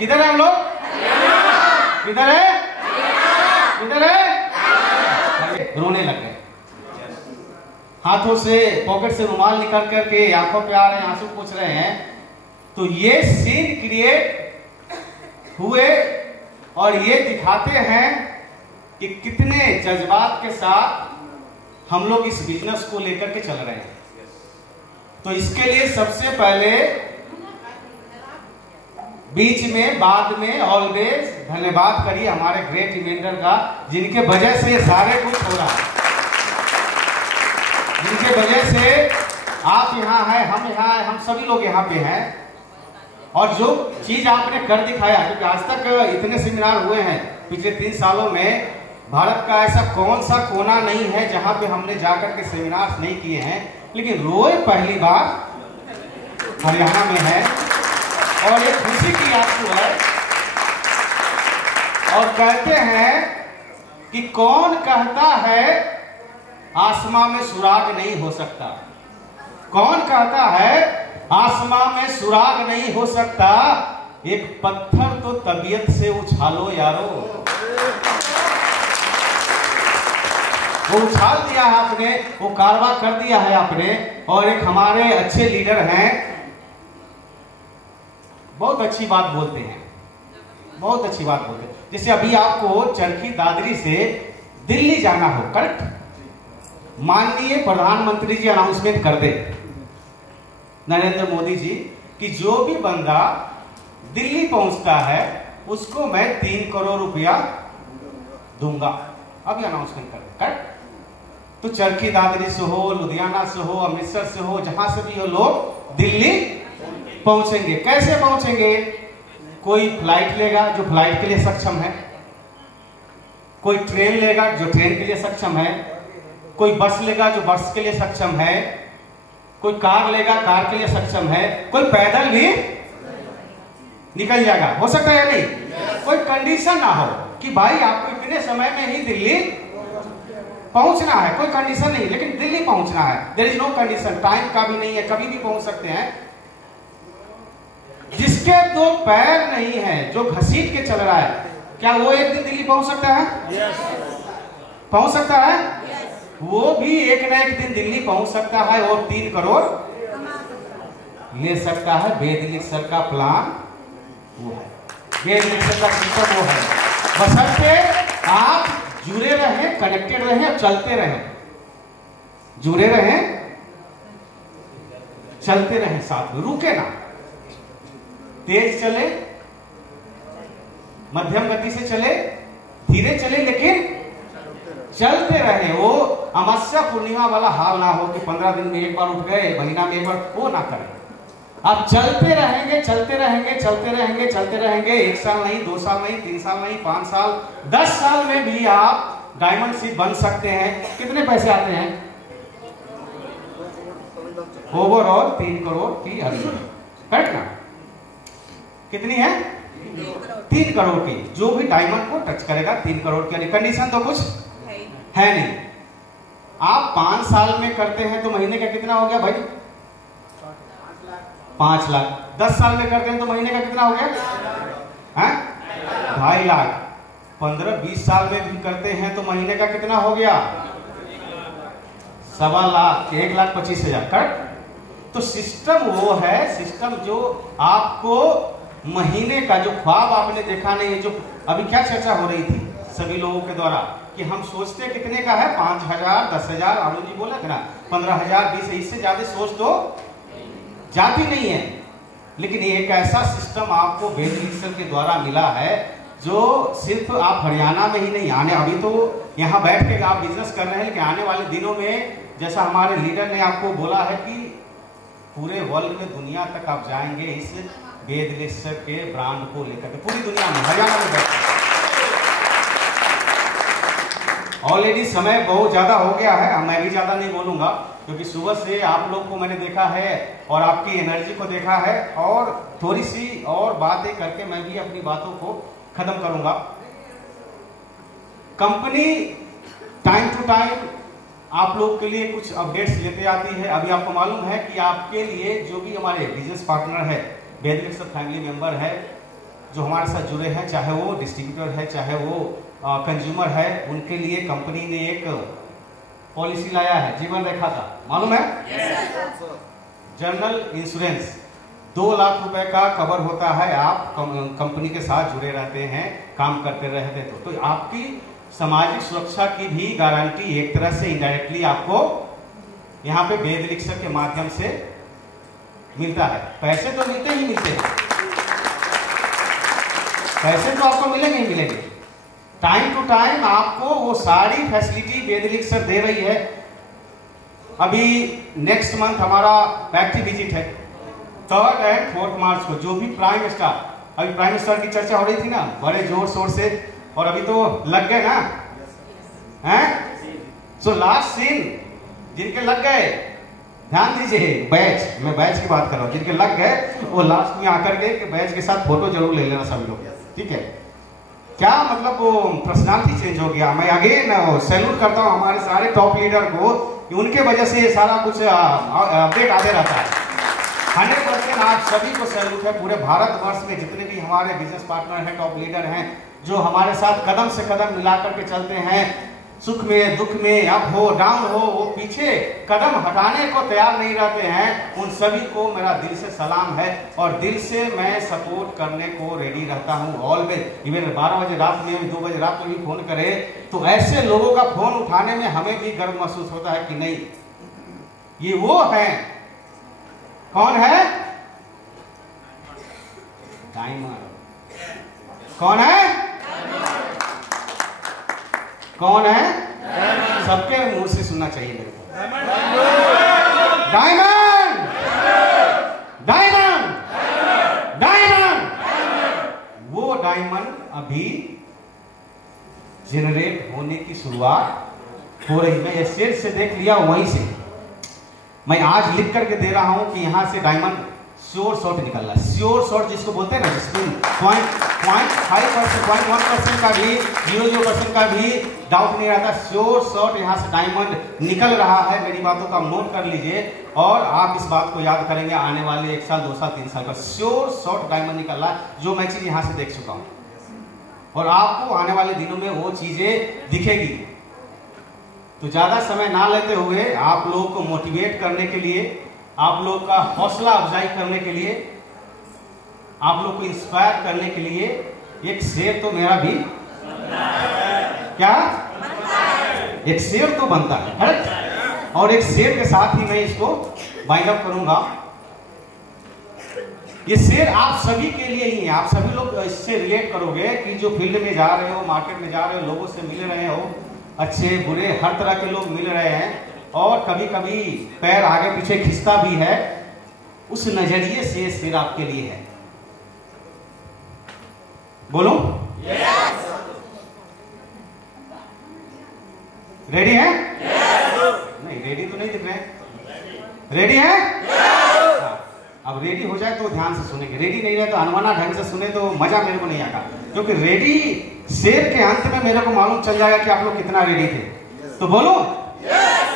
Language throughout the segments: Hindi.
किधर है हम लोग? किधर है? किधर है? रोने लग गए, हाथों से पॉकेट से रुमाल निकाल करके आंखों पे आ रहे हैं, आंसू पोंछ रहे हैं। तो ये सीन क्रिएट हुए और ये दिखाते हैं कि कितने जज्बात के साथ हम लोग इस बिजनेस को लेकर के चल रहे हैं। तो इसके लिए सबसे पहले बीच में बाद में ऑलवेज धन्यवाद करिए हमारे ग्रेट इवेंटर का, जिनके वजह से ये सारे कुछ हो रहा है, जिनके वजह से आप यहाँ हैं, हम यहाँ हैं, हम सभी लोग यहाँ पे हैं। और जो चीज आपने कर दिखाया, क्योंकि आज तक इतने सेमिनार हुए हैं पिछले 3 सालों में, भारत का ऐसा कौन सा कोना नहीं है जहां पे हमने जाकर के सेमिनार नहीं किए हैं, लेकिन रोए पहली बार हरियाणा में है और एक खुशी की आपको है। और कहते हैं कि कौन कहता है आसमां में सुराग नहीं हो सकता, कौन कहता है आसमां में सुराग नहीं हो सकता, एक पत्थर तो तबीयत से उछालो यारो। वो उछाल दिया है आपने, वो कारवा कर दिया है आपने। और एक हमारे अच्छे लीडर हैं, बहुत अच्छी बात बोलते हैं, बहुत अच्छी बात बोलते हैं। जैसे अभी आपको चरखी दादरी से दिल्ली जाना हो, करेक्ट, माननीय प्रधानमंत्री जी अनाउंसमेंट कर दे, नरेंद्र मोदी जी, कि जो भी बंदा दिल्ली पहुंचता है उसको मैं 3 करोड़ रुपया दूंगा, अभी अनाउंसमेंट कर दे, करेक्ट। तो चरखी दादरी से हो, लुधियाना से हो, अमृतसर से हो, जहां से भी हो, लोग दिल्ली पहुंचेंगे। कैसे पहुंचेंगे? कोई फ्लाइट लेगा जो फ्लाइट के लिए सक्षम है, कोई ट्रेन लेगा जो ट्रेन के लिए सक्षम है, कोई बस लेगा जो बस के लिए सक्षम है, कोई कार लेगा कार के लिए सक्षम है, कोई पैदल भी निकल जाएगा। हो सकता है या नहीं? कोई कंडीशन ना हो कि भाई आपको इतने समय में ही दिल्ली पहुंचना है, कोई कंडीशन नहीं, लेकिन दिल्ली पहुंचना है। There is no condition, time का भी नहीं है, कभी भी पहुंच सकते हैं। जिसके 2 पैर नहीं है, जो घसीट के चल रहा है, क्या वो एक दिन दिल्ली पहुंच सकता है? पहुंच सकता है? वो भी एक न एक दिन दिल्ली पहुंच सकता है और 3 करोड़ ले सकता है। वेद सर का प्लान वो है, वेद सर का सिस्टम वो है, बशर्ते आप जुड़े रहें, कनेक्टेड रहें, चलते रहें, जुड़े रहें, चलते रहें, साथ में रुके ना। तेज चले, मध्यम गति से चले, धीरे चले, लेकिन चलते रहे। वो अमावस्या पूर्णिमा वाला हाल ना हो कि 15 दिन में एक बार उठ गए, महीना में एक बार, वो ना करें। आप चलते रहेंगे, चलते रहेंगे, चलते रहेंगे, चलते रहेंगे। 1 साल नहीं, 2 साल नहीं, 3 साल नहीं, 5 साल, 10 साल में भी आप डायमंड सीप बन सकते हैं। कितने पैसे आते हैं? ओवरऑल 3 करोड़ की अर्निंग, करेक्ट ना? कितनी है? 3 करोड़ की। जो भी डायमंड को टच करेगा 3 करोड़ की। कंडीशन तो कुछ है नहीं। आप 5 साल में करते हैं तो महीने का कितना हो गया भाई? 5 लाख। 10 साल में करते हैं तो महीने का कितना हो गया? 2.5 लाख। 15-20 साल में भी करते हैं तो महीने का कितना हो गया? 1.25 लाख, 1,25,000, करेक्ट। तो सिस्टम वो है, सिस्टम जो आपको महीने का, जो ख्वाब आपने देखा नहीं है, जो अभी क्या चर्चा हो रही थी सभी लोगों के द्वारा कि हम सोचते कितने का है, 5,000, 10,000, अरुण जी बोला था ना, 15,000, 20, इससे ज्यादा सोच तो जाती नहीं है। लेकिन एक ऐसा सिस्टम आपको वेद के द्वारा मिला है जो सिर्फ आप हरियाणा में ही नहीं, आने अभी तो यहाँ बैठ के आप बिजनेस कर रहे हैं, लेकिन आने वाले दिनों में जैसा हमारे लीडर ने आपको बोला है कि पूरे वर्ल्ड में, दुनिया तक आप जाएंगे इस वेद के ब्रांड को लेकर, पूरी दुनिया में, हरियाणा में बैठ। ऑलरेडी समय बहुत ज्यादा हो गया है, मैं भी ज्यादा नहीं बोलूंगा क्योंकि सुबह से आप लोग को मैंने देखा है और आपकी एनर्जी को देखा है, और थोड़ी सी और बातें करके मैं भी अपनी बातों को खत्म करूंगा। कंपनी टाइम टू टाइम आप लोग के लिए कुछ अपडेट्स लेते आती है। अभी आपको मालूम है कि आपके लिए जो भी हमारे बिजनेस पार्टनर है, वेद फैमिली मेंबर है, जो हमारे साथ जुड़े हैं, चाहे वो डिस्ट्रीब्यूटर है, चाहे वो कंज्यूमर है, उनके लिए कंपनी ने एक पॉलिसी लाया है, जीवन रेखा का, मालूम है? जनरल इंश्योरेंस 2 लाख रुपए का कवर होता है। आप कंपनी के साथ जुड़े रहते हैं, काम करते रहते तो आपकी सामाजिक सुरक्षा की भी गारंटी एक तरह से इनडायरेक्टली आपको यहाँ पे वेद एलिक्सर के माध्यम से मिलता है। पैसे तो मिलते ही मिलते हैं, पैसे तो आपको मिलेंगे ही मिलेंगे। टाइम टू टाइम आपको वो सारी फैसिलिटी वेद एलिक्सर दे रही है। अभी नेक्स्ट मंथ हमारा फैक्ट्री विजिट है 3rd और 4th मार्च को, जो भी प्राइम स्टार, अभी प्राइम स्टार की चर्चा हो रही थी ना बड़े जोर शोर से, और अभी तो लग गए ना, हैं? सो लास्ट सीन जिनके लग गए, ध्यान दीजिए, बैच, मैं बैच की बात कर रहा हूँ, जिनके लग गए वो लास्ट में आकर के बैच के साथ फोटो जरूर ले लेना सभी लोग, ठीक है? क्या मतलब वो पर्सनालिटी चेंज हो गया। मैं अगेन सैल्यूट करता हूँ हमारे सारे टॉप लीडर को, उनके वजह से ये सारा कुछ अपडेट आते रहता है। 100% आप सभी को सैल्यूट है। पूरे भारतवर्ष में जितने भी हमारे बिजनेस पार्टनर हैं, टॉप लीडर हैं, जो हमारे साथ कदम से कदम मिलाकर के चलते हैं, सुख में दुख में, अप हो डाउन हो, वो पीछे कदम हटाने को तैयार नहीं रहते हैं, उन सभी को मेरा दिल से सलाम है और दिल से मैं सपोर्ट करने को रेडी रहता हूँ ऑलवेज। इवन 12 बजे रात में, 2 बजे रात में भी फोन करे तो ऐसे लोगों का फोन उठाने में हमें भी गर्व महसूस होता है कि नहीं, ये वो है। कौन है? डायमंड। कौन है? कौन है? सबके मुंह से सुनना चाहिए मेरे को। Diamond, diamond, diamond. वो डायमंड अभी जनरेट होने की शुरुआत हो रही। मैं स्टेज से देख लिया, वहीं से मैं आज लिख करके दे रहा हूं कि यहां से डायमंड श्योर शॉट निकल रहा है। श्योर शॉट जिसको बोलते हैं ना, जिसमें 0.5%, 0.1% का भी, 0.0% का भी डाउट नहीं रहता। श्योर शॉट यहां से डायमंड निकल रहा है। मेरी बातों का नोट कर लीजिए और आप इस बात को याद करेंगे आने वाले 1 साल, 2 साल, 3 साल पर। श्योर शॉट डायमंड निकल रहा है, जो मैं चीज यहां से देख चुका हूं, और आपको आने वाले दिनों में वो चीजें दिखेगी। तो ज्यादा समय ना लेते हुए आप लोगों को मोटिवेट करने के लिए, आप लोग का हौसला अफजाई करने के लिए, आप लोग को इंस्पायर करने के लिए एक शेर तो मेरा भी क्या, एक शेर तो बनता है, और एक शेर के साथ ही मैं इसको वाइंड अप करूंगा। ये शेर आप सभी के लिए ही है। आप सभी लोग इससे रिलेट करोगे कि जो फील्ड में जा रहे हो, मार्केट में जा रहे हो, लोगों से मिल रहे हो, अच्छे बुरे हर तरह के लोग मिल रहे हैं, और कभी कभी पैर आगे पीछे खिंचता भी है। उस नजरिए से शेर आपके लिए है। बोलो yes! रेडी है? yes! नहीं, रेडी तो नहीं दिख रहे। रेडी है? yes! हाँ, अब रेडी हो जाए तो ध्यान से सुनेंगे। रेडी नहीं रहे तो अनमना ढंग से सुने तो मजा मेरे को नहीं आएगा, क्योंकि रेडी शेर के अंत में मेरे को मालूम चल जाएगा कि आप लोग कितना रेडी थे। तो बोलो yes!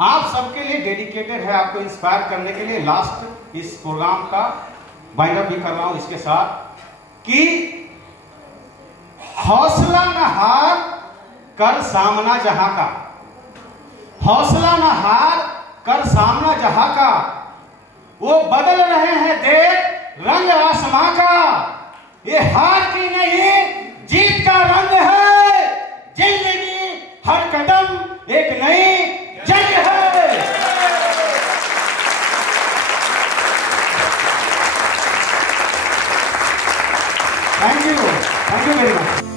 आप सबके लिए डेडिकेटेड है, आपको इंस्पायर करने के लिए। लास्ट इस प्रोग्राम का वाइंड अप भी कर रहा हूं इसके साथ कि हौसला न हार कर सामना जहां का, हौसला न हार कर सामना जहां का, वो बदल रहे हैं देख रंग आसमां का। ये हार की नहीं जीत का रंग है, जिंदगी हर कदम एक नई जंग है। Thank you very much.